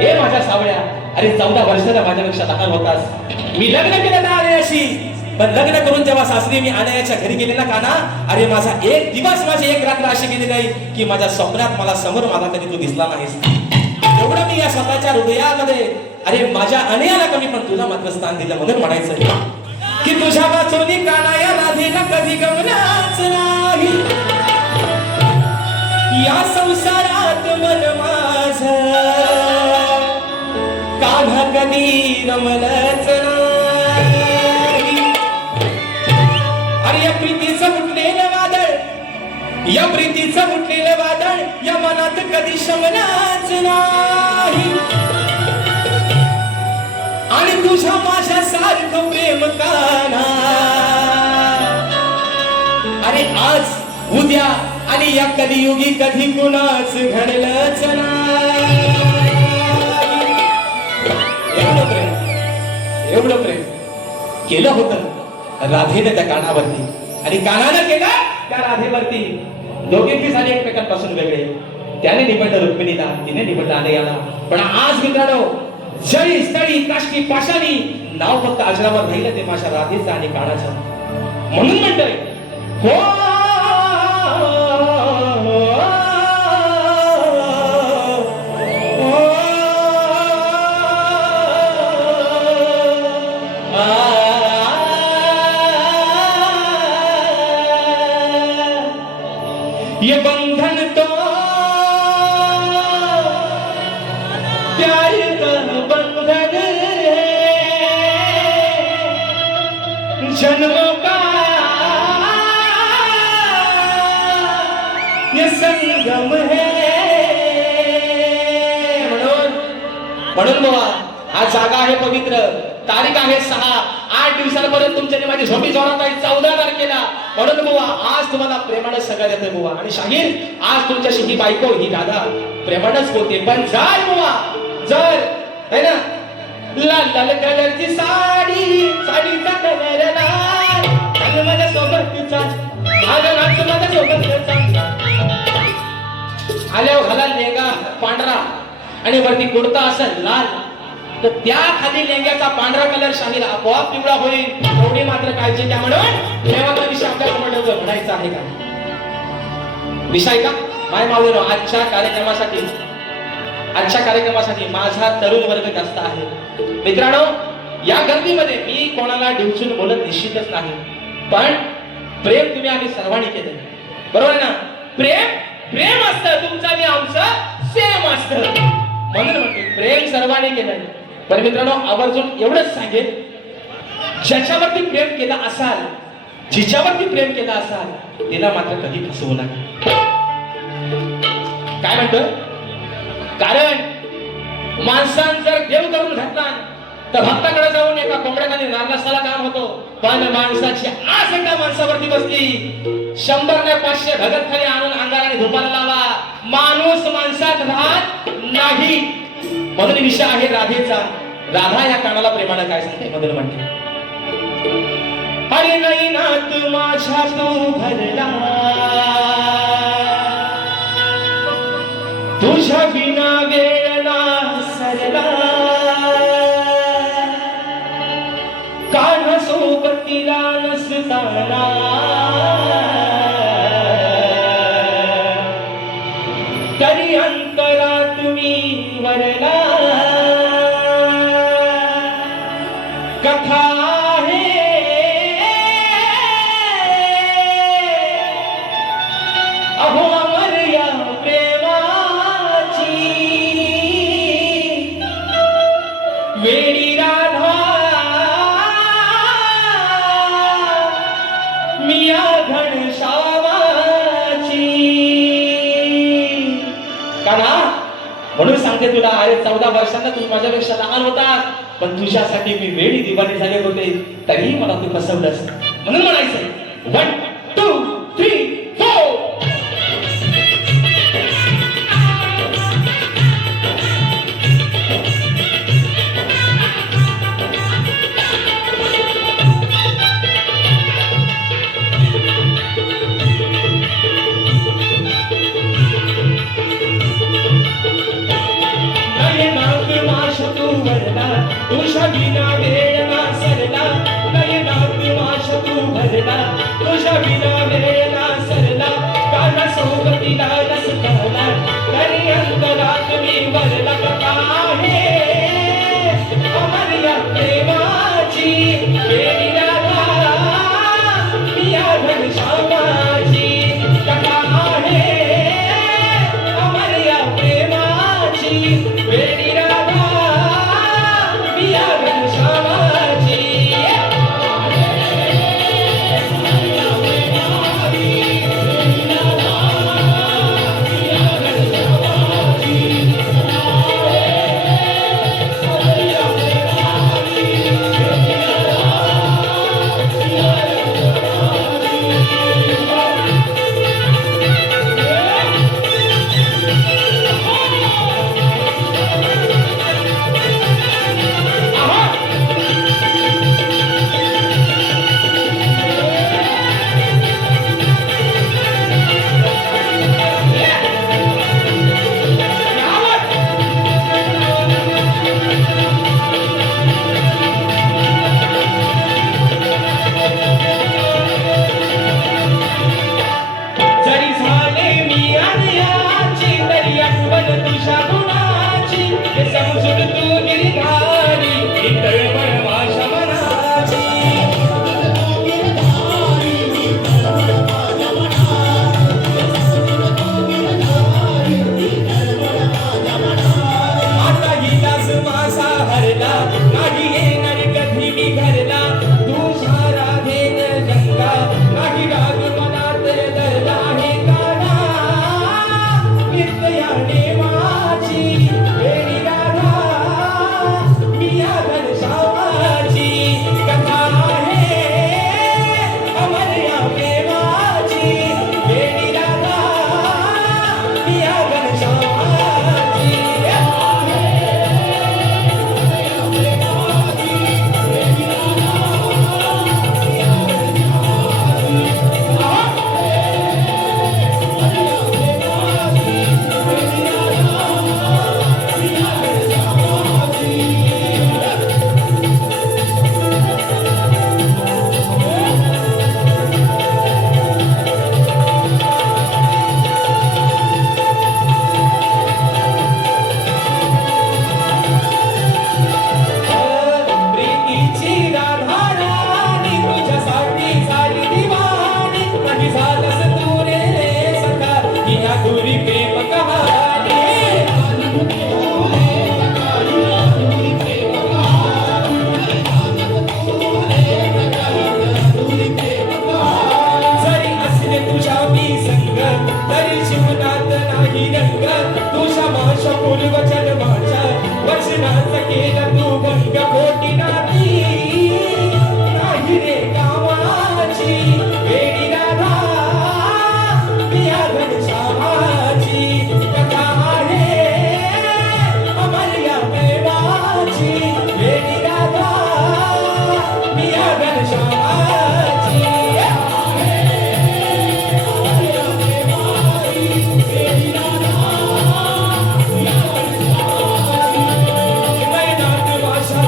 ए माझ्या सावळ्या, अरे 14 वर्षाला माझ्यापेक्षा लहान होतास. मी लग्न केलं ना अनयाशी, पण लग्न करून जेव्हा सासरी मी अनयाच्या घरी गेले ना काना, अरे माझा एक दिवस, माझी एक रात्र अशी गेली नाही की माझ्या स्वप्नात मला समोर मला कधी तू दिसला नाहीस. एवढं मी या स्वतःच्या हृदयामध्ये अरे माझ्या अनयाला कमी, पण तुला मात्र स्थान दिलं. म्हणून म्हणायचं की तुझ्या वाचोनी काना या राधेला कधी गमनाच नाही. या संसारात मन माझ कान्हा कधी रमलच नाही. अरे या प्रीतीचं उठलेलं वादळ, या प्रीतीचं उठलेलं वादळ या मनात कधी शमनाच नाही. आणि तुझ्या माझ्या सारखं प्रेम कान्हा, अरे आज उद्या आणि या कलियुगी कधी कुणाच घडलंच नाही. एवढं प्रेम केलं होतं राधेनं त्या कानावरती, आणि कानानं केलं त्या राधेवरती. दोघेही झाले एकमेकांपासून वेगळे. त्याने निवडलं रुक्मिणीला, तिने निवडलं अनयाला. पण आज मित्रांनो, जळी स्थळी काष्टी पाशाणी नाव फक्त अजरावर राहिलं ते माझ्या राधेचं आणि कानाचं. म्हणून म्हणतोय हो ये बंधन तो प्यार का बंधन है, जन्मों का ये संगम है. म्हणून बाबा आज जागा आहे पवित्र, तारीख आहे 6-8 दिवसांपर्यंत तुमच्या माझी झोपी जोरात आहे 14 तारखेला. म्हणून बुवा आज तुम्हाला प्रेमानं सगळं देतोय बुवा. आणि शाहीर आज तुमच्याशी ही बायको ही दादा प्रेमानच बोलते. पण जर बुवा जर है ना लाल लाल कलरची साडी, साडीचा कलर लाल, आणि माझ्या सोबतीचा माझ्या नाच माझ्या सोबतीचा आल्यावर घाला लेंगा पांढरा आणि वरती कुर्ता असेल लाल, तर त्या खाली लेंग्याचा पांढरा कलर शाहीर आपोआप पिवळा होईल. एवढी मात्र काळजी घ्या. म्हणून प्रेमाचा विषय आपल्या मंडळाचं म्हणायचा आहे का विषय का माय मावळो. आजच्या कार्यक्रमासाठी माझा तरुण वर्ग जास्त आहे. मित्रांनो, या गर्दीमध्ये मी कोणाला डिवचून बोलत निश्चितच नाही, पण प्रेम तुम्ही आम्ही सर्वांनी केलं, बरोबर आहे ना. प्रेम असतं तुमचं आणि आमचं सेम असतं. म्हणून म्हणते प्रेम सर्वांनी केलं. पण मित्रांनो, आवर्जून एवढंच सांगेल, ज्याच्यावरती प्रेम केलं असाल, जिच्यावरती प्रेम केलं असाल, तिला मात्र कधी फसवू नका. काय म्हणतो, कारण माणसानं जर देव करून घातला तर भक्ताकडे जाऊन एका कोंबड्याखाली नारळाला काम होतो. पण माणसाची आस एका माणसावरती बसली, 100 ने 500 भगत खाली आणून अंगाराने धुपाला लावा, माणूस माणसात राहत नाही. म्हणून विषय आहे राधेचा. राधा या कानाला प्रेमानं काय सांगते म्हणून म्हणते, अरे नाही ना तू माझ्या तू भरला, तुझ्या बिना वेळ ना सरला, कान सोबतीला नसताना तरी अंतरात मी वरला. कथा आहे अहो अमर या प्रेमाची, वेडी राधा मी या घनश्यामाची. कान्हा, म्हणून सांगते तुला, अरे 14 वर्षांना तू माझ्यापेक्षा लहान होता, पण तुझ्यासाठी मी वेडी दिवाणी झाले होते, तरीही मला तू फसवलंस. म्हणून म्हणायचं 1 2 3 4. तुझ्या बिना